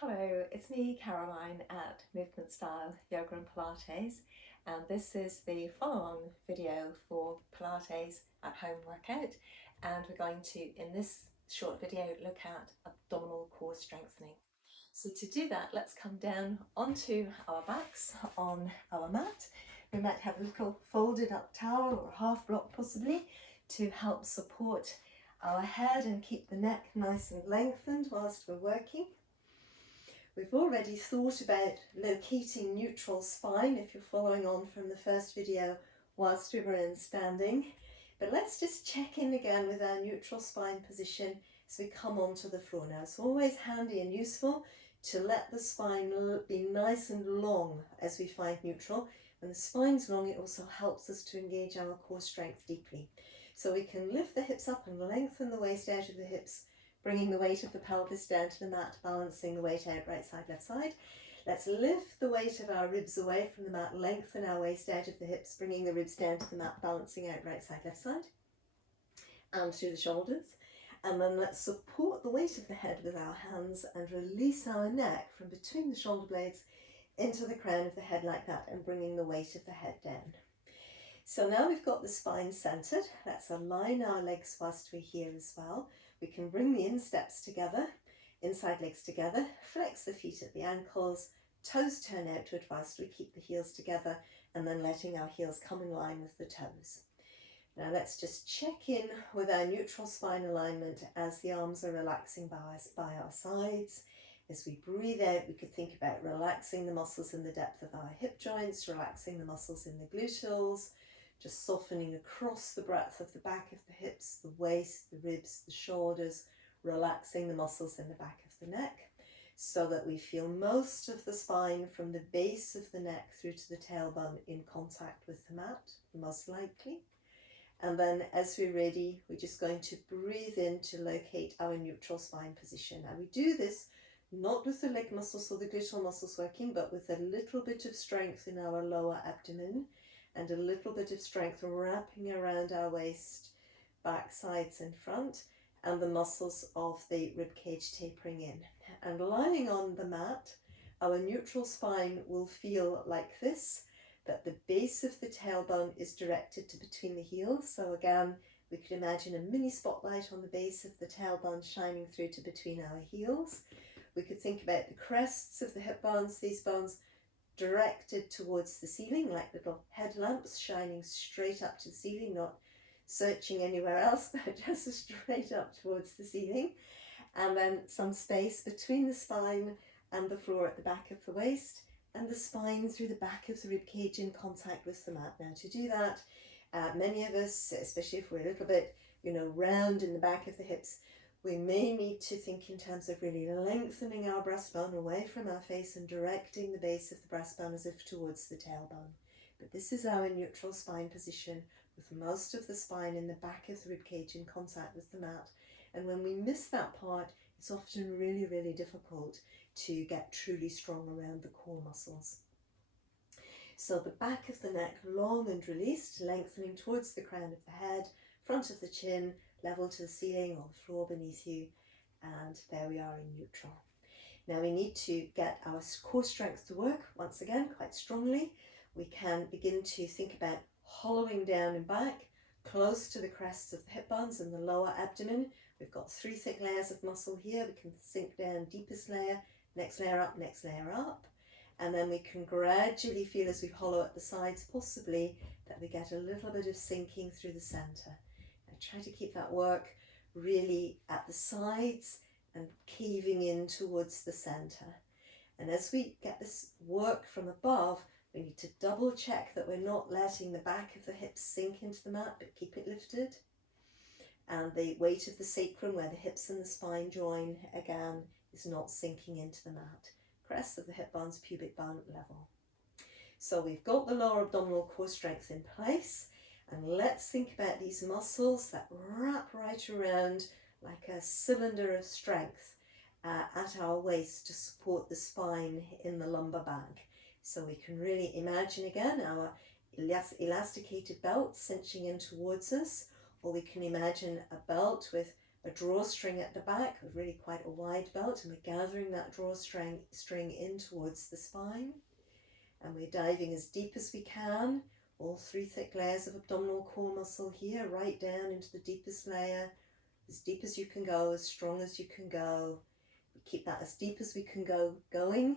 Hello, it's me, Caroline, at Movement Style Yoga and Pilates, and this is the follow-on video for Pilates at home workout, and we're going to, in this short video, look at abdominal core strengthening. So to do that, let's come down onto our backs on our mat. We might have a little folded up towel or half block possibly to help support our head and keep the neck nice and lengthened whilst we're working. We've already thought about locating neutral spine if you're following on from the first video whilst we were in standing. But let's just check in again with our neutral spine position as we come onto the floor. Now it's always handy and useful to let the spine be nice and long as we find neutral. When the spine's long, it also helps us to engage our core strength deeply. So we can lift the hips up and lengthen the waist out of the hips, bringing the weight of the pelvis down to the mat, balancing the weight out right side, left side. Let's lift the weight of our ribs away from the mat, lengthen our waist out of the hips, bringing the ribs down to the mat, balancing out right side, left side, and through the shoulders. And then let's support the weight of the head with our hands and release our neck from between the shoulder blades into the crown of the head like that, and bringing the weight of the head down. So now we've got the spine centered. Let's align our legs whilst we're here as well. We can bring the insteps together, inside legs together, flex the feet at the ankles, toes turn outward whilst we keep the heels together, and then letting our heels come in line with the toes. Now let's just check in with our neutral spine alignment as the arms are relaxing by our sides. As we breathe out, we could think about relaxing the muscles in the depth of our hip joints, relaxing the muscles in the gluteals, just softening across the breadth of the back of the hips, the waist, the ribs, the shoulders, relaxing the muscles in the back of the neck so that we feel most of the spine from the base of the neck through to the tailbone in contact with the mat, most likely. And then as we're ready, we're just going to breathe in to locate our neutral spine position. Now we do this not with the leg muscles or the gluteal muscles working, but with a little bit of strength in our lower abdomen, and a little bit of strength wrapping around our waist, back, sides and front, and the muscles of the rib cage tapering in. And lying on the mat, our neutral spine will feel like this, but the base of the tailbone is directed to between the heels. So again, we could imagine a mini spotlight on the base of the tailbone shining through to between our heels. We could think about the crests of the hip bones, these bones directed towards the ceiling like little headlamps shining straight up to the ceiling, not searching anywhere else, but just straight up towards the ceiling. And then some space between the spine and the floor at the back of the waist, and the spine through the back of the rib cage in contact with the mat. Now to do that, many of us, especially if we're a little bit, round in the back of the hips, we may need to think in terms of really lengthening our breastbone away from our face and directing the base of the breastbone as if towards the tailbone. But this is our neutral spine position, with most of the spine in the back of the ribcage in contact with the mat. And when we miss that part, it's often really, really difficult to get truly strong around the core muscles. So the back of the neck long and released, lengthening towards the crown of the head, front of the chin, level to the ceiling or the floor beneath you, and there we are in neutral. Now we need to get our core strength to work once again quite strongly. We can begin to think about hollowing down and back, close to the crests of the hip bones and the lower abdomen. We've got 3 thick layers of muscle here. We can sink down, deepest layer, next layer up, next layer up. And then we can gradually feel as we hollow at the sides, possibly, that we get a little bit of sinking through the center. Try to keep that work really at the sides and caving in towards the center. And as we get this work from above, we need to double check that we're not letting the back of the hips sink into the mat, but keep it lifted. And the weight of the sacrum, where the hips and the spine join, again, is not sinking into the mat. Crest of the hip bones, pubic bone level. So we've got the lower abdominal core strength in place. And let's think about these muscles that wrap right around like a cylinder of strength at our waist to support the spine in the lumbar bag. So we can really imagine again our elasticated belt cinching in towards us, or we can imagine a belt with a drawstring at the back, really quite a wide belt, and we're gathering that drawstring in towards the spine, and we're diving as deep as we can, all 3 thick layers of abdominal core muscle here, right down into the deepest layer, as deep as you can go, as strong as you can go. We keep that as deep as we can go going,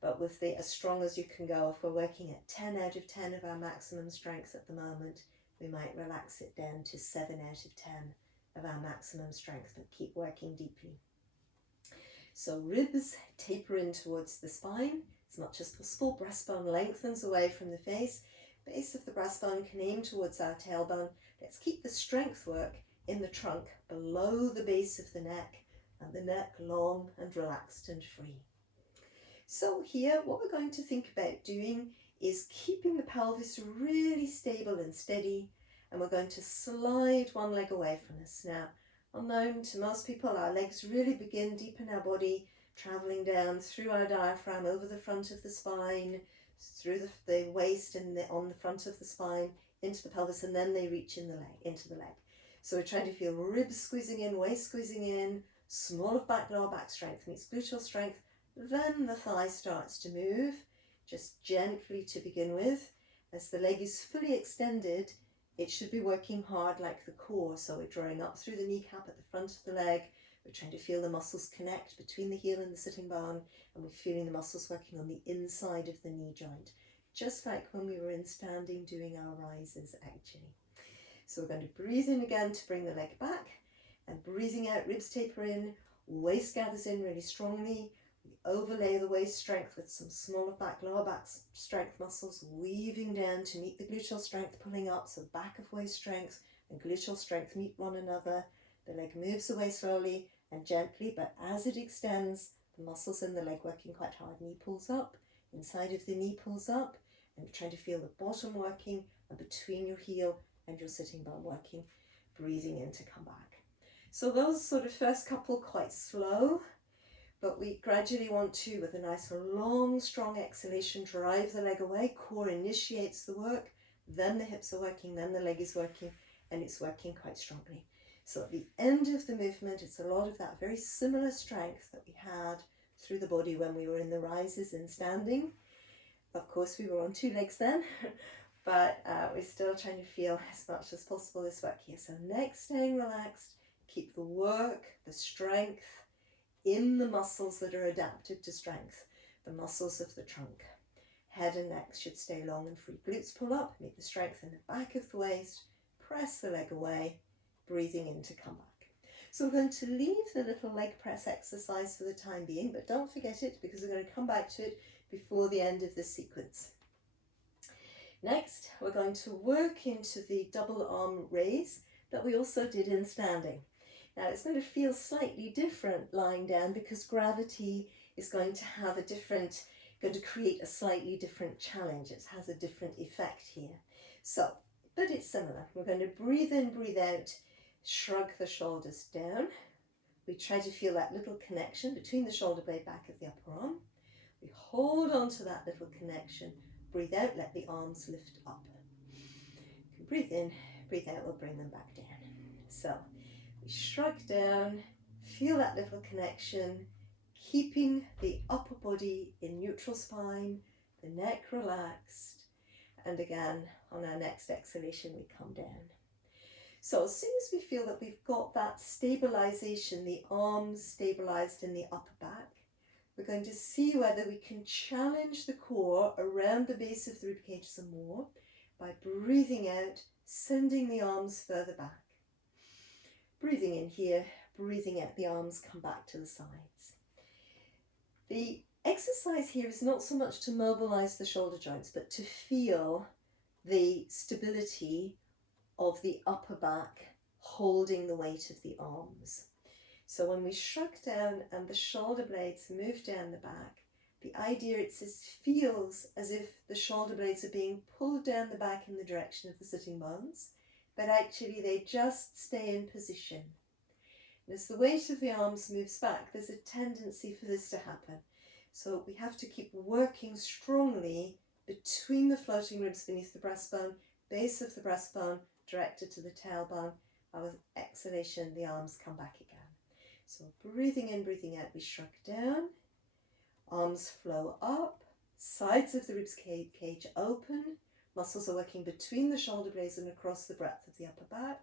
but with the as strong as you can go. If we're working at 10 out of 10 of our maximum strength at the moment, we might relax it down to 7 out of 10 of our maximum strength, but keep working deeply. So ribs taper in towards the spine as much as possible. Breastbone lengthens away from the face. Base of the breastbone can aim towards our tailbone. Let's keep the strength work in the trunk below the base of the neck, and the neck long and relaxed and free. So here, what we're going to think about doing is keeping the pelvis really stable and steady, and we're going to slide one leg away from us. Now, unknown to most people, our legs really begin deep in our body, traveling down through our diaphragm, over the front of the spine, through the waist and on the front of the spine, into the pelvis, and then they reach into the leg. So we're trying to feel ribs squeezing in, waist squeezing in, small of back, lower back strength meets gluteal strength. Then the thigh starts to move, just gently to begin with. As the leg is fully extended, it should be working hard like the core. So we're drawing up through the kneecap at the front of the leg. We're trying to feel the muscles connect between the heel and the sitting bone, and we're feeling the muscles working on the inside of the knee joint, just like when we were in standing doing our rises actually. So we're going to breathe in again to bring the leg back, and breathing out, ribs taper in, waist gathers in really strongly. We overlay the waist strength with some smaller back, lower back strength muscles, weaving down to meet the gluteal strength, pulling up, so back of waist strength and gluteal strength meet one another. The leg moves away slowly and gently, but as it extends, the muscles in the leg working quite hard. Knee pulls up, inside of the knee pulls up, and you're trying to feel the bottom working, and between your heel and your sitting bone working, breathing in to come back. So those sort of first couple quite slow, but we gradually want to, with a nice long strong exhalation, drive the leg away. Core initiates the work, then the hips are working, then the leg is working, and it's working quite strongly. So at the end of the movement, it's a lot of that very similar strength that we had through the body when we were in the rises in standing. Of course, we were on 2 legs then, but we're still trying to feel as much as possible this work here. So neck staying relaxed, keep the work, the strength in the muscles that are adapted to strength, the muscles of the trunk. Head and neck should stay long and free. Glutes pull up, meet the strength in the back of the waist, press the leg away, breathing in to come back. So we're going to leave the little leg press exercise for the time being, but don't forget it because we're going to come back to it before the end of this sequence. Next, we're going to work into the double arm raise that we also did in standing. Now it's going to feel slightly different lying down because gravity is going to create a slightly different challenge. It has a different effect here. So, but it's similar. We're going to breathe in, breathe out, shrug the shoulders down. We try to feel that little connection between the shoulder blade back of the upper arm. We hold on to that little connection. Breathe out, let the arms lift up. Breathe in, breathe out, we'll bring them back down. So we shrug down, feel that little connection, keeping the upper body in neutral spine, the neck relaxed, and again on our next exhalation we come down. So as soon as we feel that we've got that stabilization, the arms stabilized in the upper back, we're going to see whether we can challenge the core around the base of the ribcage some more by breathing out, sending the arms further back. Breathing in here, breathing out, the arms come back to the sides. The exercise here is not so much to mobilize the shoulder joints, but to feel the stability of the upper back holding the weight of the arms. So when we shrug down and the shoulder blades move down the back, the idea feels as if the shoulder blades are being pulled down the back in the direction of the sitting bones, but actually they just stay in position. And as the weight of the arms moves back, there's a tendency for this to happen. So we have to keep working strongly between the floating ribs beneath the breastbone, base of the breastbone directed to the tailbone, our exhalation, the arms come back again. So breathing in, breathing out, we shrug down, arms flow up, sides of the ribs cage open, muscles are working between the shoulder blades and across the breadth of the upper back,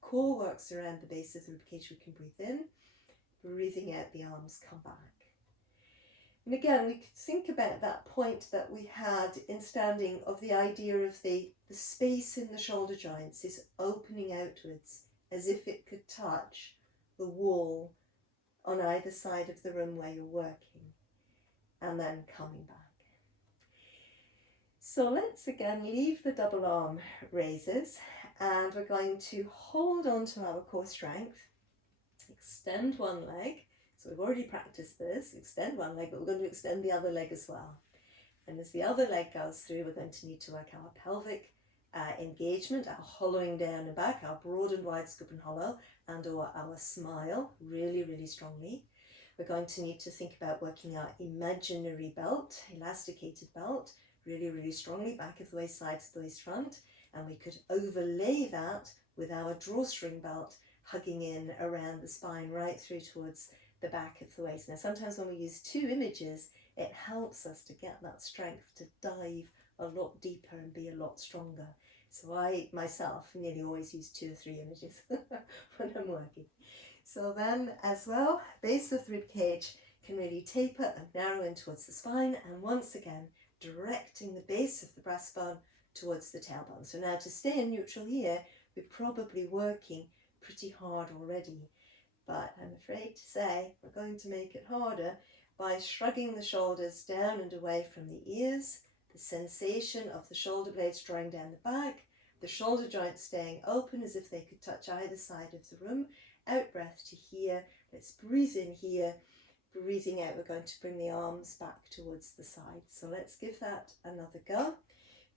core works around the base of the rib cage, we can breathe in, breathing out, the arms come back. And again, we could think about that point that we had in standing of the idea of the space in the shoulder joints is opening outwards as if it could touch the wall on either side of the room where you're working, and then coming back. So let's again leave the double arm raises, and we're going to hold on to our core strength, extend one leg. So we've already practiced this, extend one leg, but we're going to extend the other leg as well. And as the other leg goes through, we're going to need to work our pelvic engagement, our hollowing down and back, our broad and wide scoop and hollow, and our smile really, really strongly. We're going to need to think about working our imaginary belt, elasticated belt, really, really strongly, back of the waist, sides of the waist, front. And we could overlay that with our drawstring belt, hugging in around the spine right through towards the back of the waist. Now sometimes when we use two images, it helps us to get that strength to dive a lot deeper and be a lot stronger. So I myself nearly always use 2 or 3 images when I'm working. So then as well, base of the rib cage can really taper and narrow in towards the spine, and once again directing the base of the breastbone towards the tailbone. So now to stay in neutral here, we're probably working pretty hard already. But I'm afraid to say we're going to make it harder by shrugging the shoulders down and away from the ears, the sensation of the shoulder blades drawing down the back, the shoulder joints staying open as if they could touch either side of the room, out breath to here. Let's breathe in here, breathing out, we're going to bring the arms back towards the sides. So let's give that another go.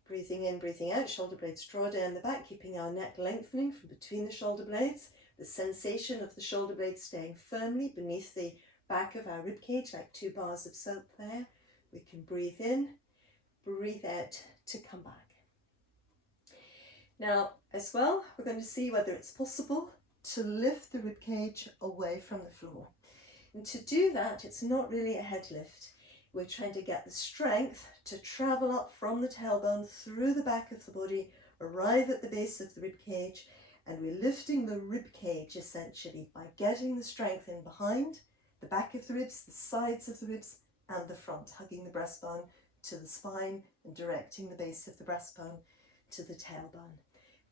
Breathing in, breathing out, shoulder blades draw down the back, keeping our neck lengthening from between the shoulder blades. The sensation of the shoulder blades staying firmly beneath the back of our rib cage, like 2 bars of soap there. We can breathe in, breathe out to come back. Now, as well, we're going to see whether it's possible to lift the rib cage away from the floor. And to do that, it's not really a head lift. We're trying to get the strength to travel up from the tailbone through the back of the body, arrive at the base of the rib cage, and we're lifting the rib cage essentially by getting the strength in behind, the back of the ribs, the sides of the ribs, and the front, hugging the breastbone to the spine and directing the base of the breastbone to the tailbone.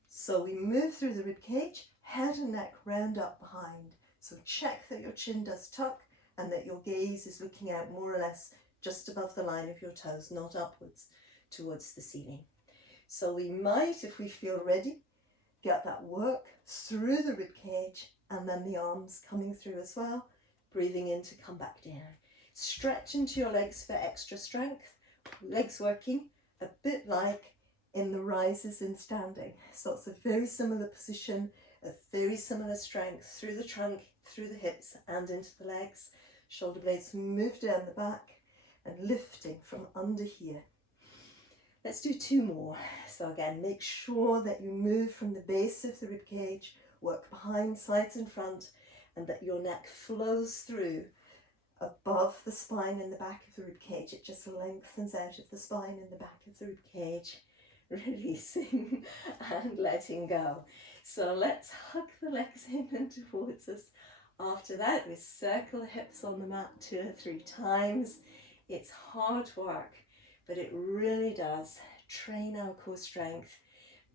So we move through the rib cage, head and neck round up behind. So check that your chin does tuck and that your gaze is looking out more or less just above the line of your toes, not upwards towards the ceiling. So we might, if we feel ready, get that work through the rib cage and then the arms coming through as well, breathing in to come back down. Stretch into your legs for extra strength, legs working a bit like in the rises in standing. So it's a very similar position, a very similar strength through the trunk, through the hips and into the legs. Shoulder blades move down the back and lifting from under here. Let's do 2 more. So again, make sure that you move from the base of the rib cage, work behind, sides and front, and that your neck flows through above the spine in the back of the rib cage. It just lengthens out of the spine in the back of the rib cage, releasing and letting go. So let's hug the legs in and towards us. After that, we circle the hips on the mat 2 or 3 times. It's hard work, but it really does train our core strength,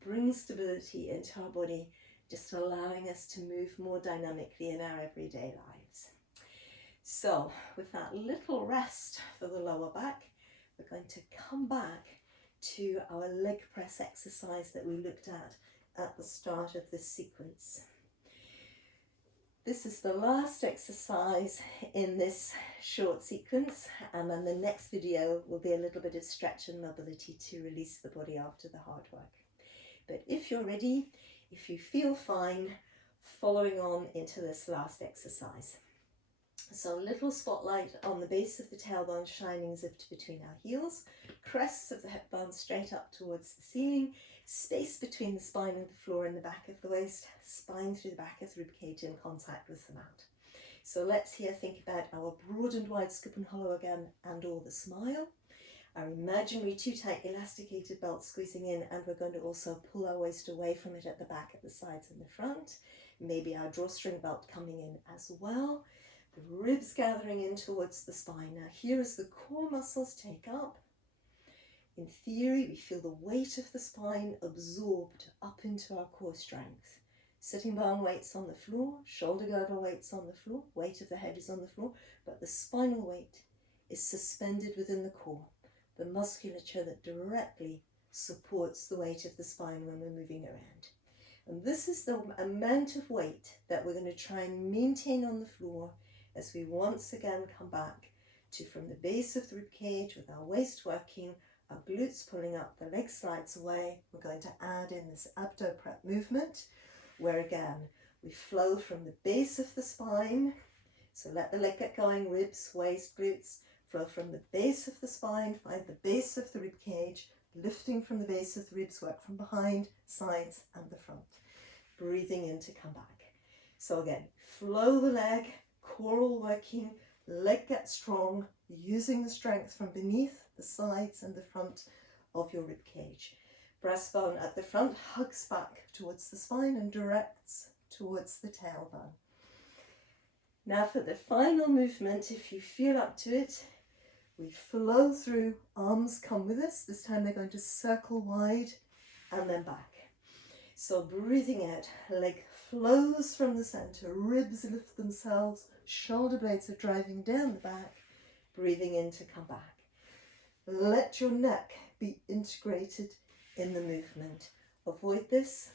bring stability into our body, just allowing us to move more dynamically in our everyday lives. So with that little rest for the lower back, we're going to come back to our leg press exercise that we looked at the start of this sequence. This is the last exercise in this short sequence, and then the next video will be a little bit of stretch and mobility to release the body after the hard work. But if you're ready, if you feel fine, following on into this last exercise. So a little spotlight on the base of the tailbone shining zipped between our heels, crests of the hip bones straight up towards the ceiling, space between the spine and the floor and the back of the waist, spine through the back of the ribcage in contact with the mat. So let's here think about our broad and wide scoop and hollow again, and or the smile. Our imaginary too tight elasticated belt squeezing in, and we're going to also pull our waist away from it at the back, at the sides and the front. Maybe our drawstring belt coming in as well. The ribs gathering in towards the spine. Now here as the core muscles take up, in theory we feel the weight of the spine absorbed up into our core strength. Sitting bone weights on the floor, shoulder girdle weights on the floor, weight of the head is on the floor, but the spinal weight is suspended within the core, the musculature that directly supports the weight of the spine when we're moving around. And this is the amount of weight that we're going to try and maintain on the floor as we once again come back to, from the base of the rib cage with our waist working, our glutes pulling up, the leg slides away. We're going to add in this abdo prep movement, where again we flow from the base of the spine. So let the leg get going, ribs, waist, glutes, flow from the base of the spine, find the base of the rib cage, lifting from the base of the ribs, work from behind, sides and the front. Breathing in to come back. So again, flow the leg, core all working, leg get strong, using the strength from beneath, the sides and the front of your rib cage. Breastbone at the front hugs back towards the spine and directs towards the tailbone. Now for the final movement, if you feel up to it, we flow through, arms come with us. This time they're going to circle wide and then back. So breathing out, leg flows from the center, ribs lift themselves, shoulder blades are driving down the back, breathing in to come back. Let your neck be integrated in the movement. Avoid this,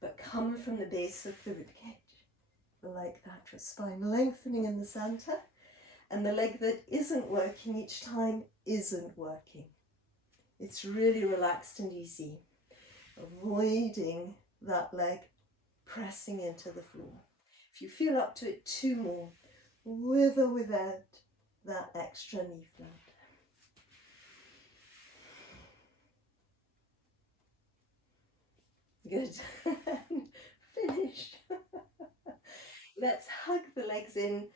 but come from the base of the ribcage, like that, your spine lengthening in the center, and the leg that isn't working each time isn't working. It's really relaxed and easy. Avoiding that leg pressing into the floor. If you feel up to it, 2 more, with or without that extra knee flap. Good. Finished. Let's hug the legs in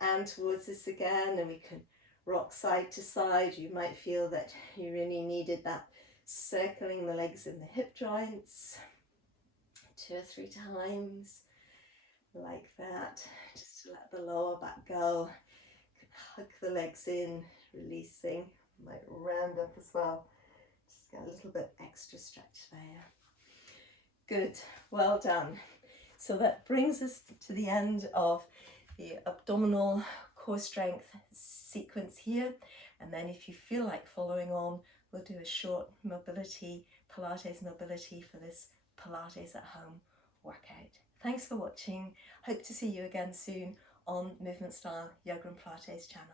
and towards us again, and we can rock side to side. You might feel that you really needed that circling the legs in the hip joints 2 or 3 times, like that, just to let the lower back go. You can hug the legs in, releasing. Might round up as well, just get a little bit extra stretch there. Good, well done. So that brings us to the end of the abdominal core strength sequence here, and then if you feel like following on, we'll do a short mobility, Pilates mobility for this Pilates at home workout. Thanks for watching. Hope to see you again soon on Movement Style Yoga and Pilates channel.